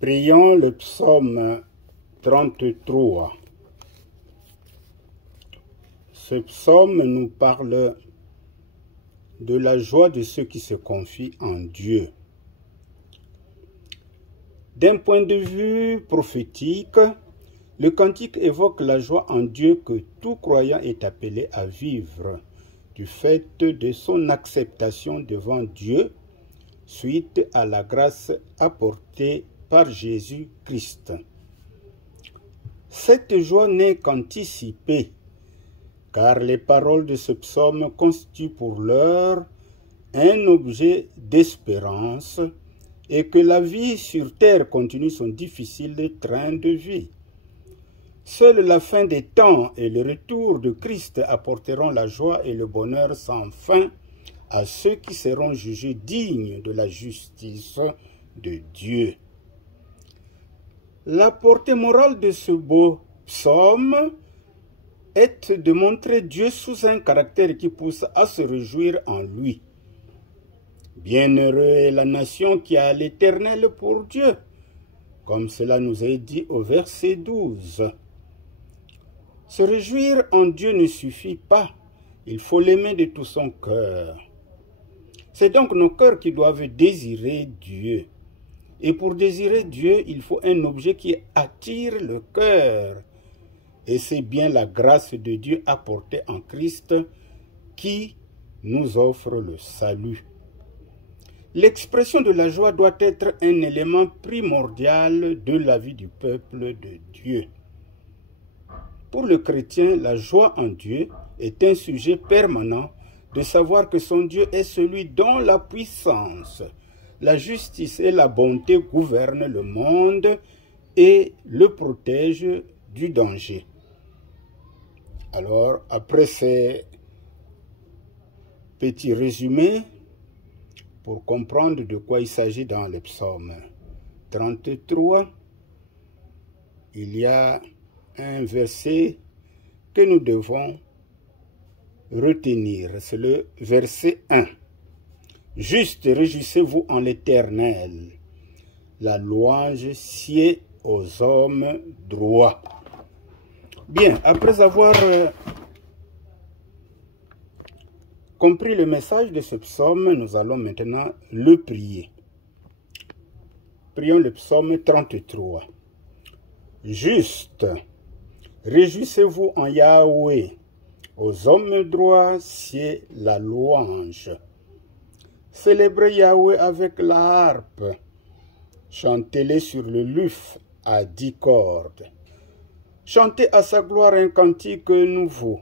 Prions le psaume 33. Ce psaume nous parle de la joie de ceux qui se confient en Dieu. D'un point de vue prophétique, le cantique évoque la joie en Dieu que tout croyant est appelé à vivre, du fait de son acceptation devant Dieu, suite à la grâce apportée par Jésus-Christ. Cette joie n'est qu'anticipée, car les paroles de ce psaume constituent pour l'heure un objet d'espérance et que la vie sur terre continue son difficile train de vie. Seule la fin des temps et le retour de Christ apporteront la joie et le bonheur sans fin à ceux qui seront jugés dignes de la justice de Dieu. La portée morale de ce beau psaume est de montrer Dieu sous un caractère qui pousse à se réjouir en lui. Bienheureux est la nation qui a l'Éternel pour Dieu, comme cela nous est dit au verset 12. Se réjouir en Dieu ne suffit pas, il faut l'aimer de tout son cœur. C'est donc nos cœurs qui doivent désirer Dieu. Et pour désirer Dieu, il faut un objet qui attire le cœur. Et c'est bien la grâce de Dieu apportée en Christ qui nous offre le salut. L'expression de la joie doit être un élément primordial de la vie du peuple de Dieu. Pour le chrétien, la joie en Dieu est un sujet permanent de savoir que son Dieu est celui dont la puissance, la justice et la bonté gouvernent le monde et le protègent du danger. Alors, après ces petits résumés, pour comprendre de quoi il s'agit dans le psaume 33, il y a un verset que nous devons retenir. C'est le verset 1. Juste, réjouissez-vous en l'Éternel. La louange sied aux hommes droits. Bien, après avoir compris le message de ce psaume, nous allons maintenant le prier. Prions le psaume 33. Juste, réjouissez-vous en Yahweh. Aux hommes droits, sied la louange. Célébrez Yahweh avec la harpe. Chantez-les sur le luth à 10 cordes. Chantez à sa gloire un cantique nouveau.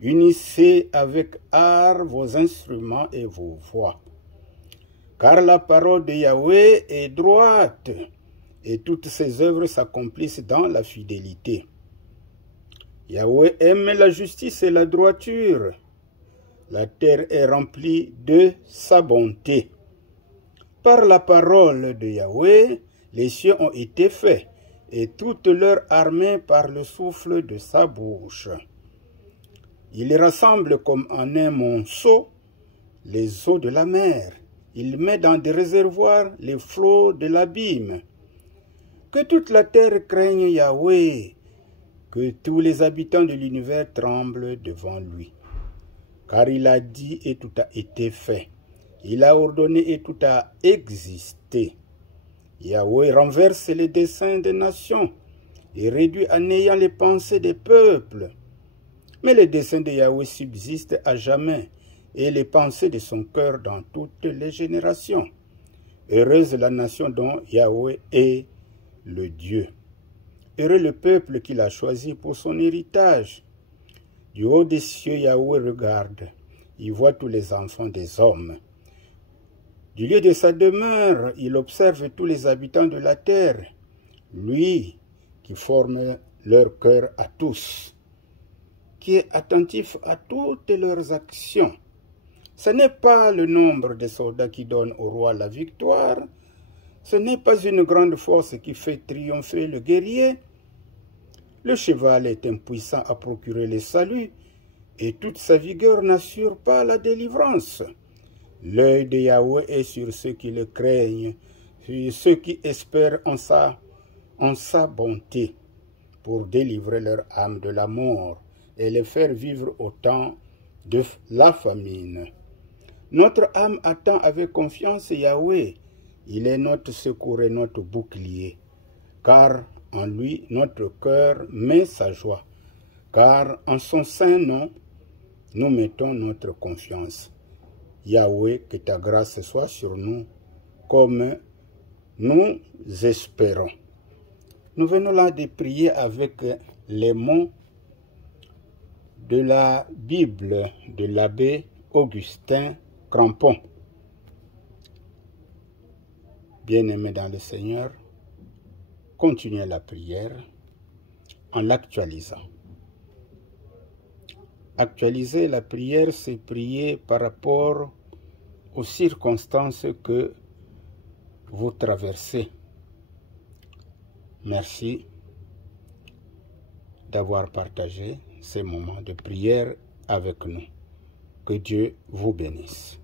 Unissez avec art vos instruments et vos voix. Car la parole de Yahweh est droite, et toutes ses œuvres s'accomplissent dans la fidélité. Yahweh aime la justice et la droiture. La terre est remplie de sa bonté. Par la parole de Yahweh, les cieux ont été faits, et toute leur armée par le souffle de sa bouche. Il rassemble comme en un monceau les eaux de la mer. Il met dans des réservoirs les flots de l'abîme. Que toute la terre craigne Yahweh, que tous les habitants de l'univers tremblent devant lui. Car il a dit et tout a été fait. Il a ordonné et tout a existé. Yahweh renverse les desseins des nations et réduit à néant les pensées des peuples. Mais les desseins de Yahweh subsistent à jamais et les pensées de son cœur dans toutes les générations. Heureuse la nation dont Yahweh est le Dieu. Heureux le peuple qu'il a choisi pour son héritage. Du haut des cieux, Yahweh regarde, il voit tous les enfants des hommes. Du lieu de sa demeure, il observe tous les habitants de la terre, lui qui forme leur cœur à tous, qui est attentif à toutes leurs actions. Ce n'est pas le nombre des soldats qui donne au roi la victoire, ce n'est pas une grande force qui fait triompher le guerrier. Le cheval est impuissant à procurer le salut, et toute sa vigueur n'assure pas la délivrance. L'œil de Yahweh est sur ceux qui le craignent, sur ceux qui espèrent en sa bonté pour délivrer leur âme de la mort et les faire vivre au temps de la famine. Notre âme attend avec confiance Yahweh. Il est notre secours et notre bouclier, car en lui notre cœur met sa joie, car en son saint nom nous mettons notre confiance. Yahweh, que ta grâce soit sur nous comme nous espérons. Nous venons là de prier avec les mots de la Bible de l'abbé Augustin Crampon. Bien-aimés dans le Seigneur, continuez la prière en l'actualisant. Actualiser la prière, c'est prier par rapport aux circonstances que vous traversez. Merci d'avoir partagé ces moments de prière avec nous. Que Dieu vous bénisse.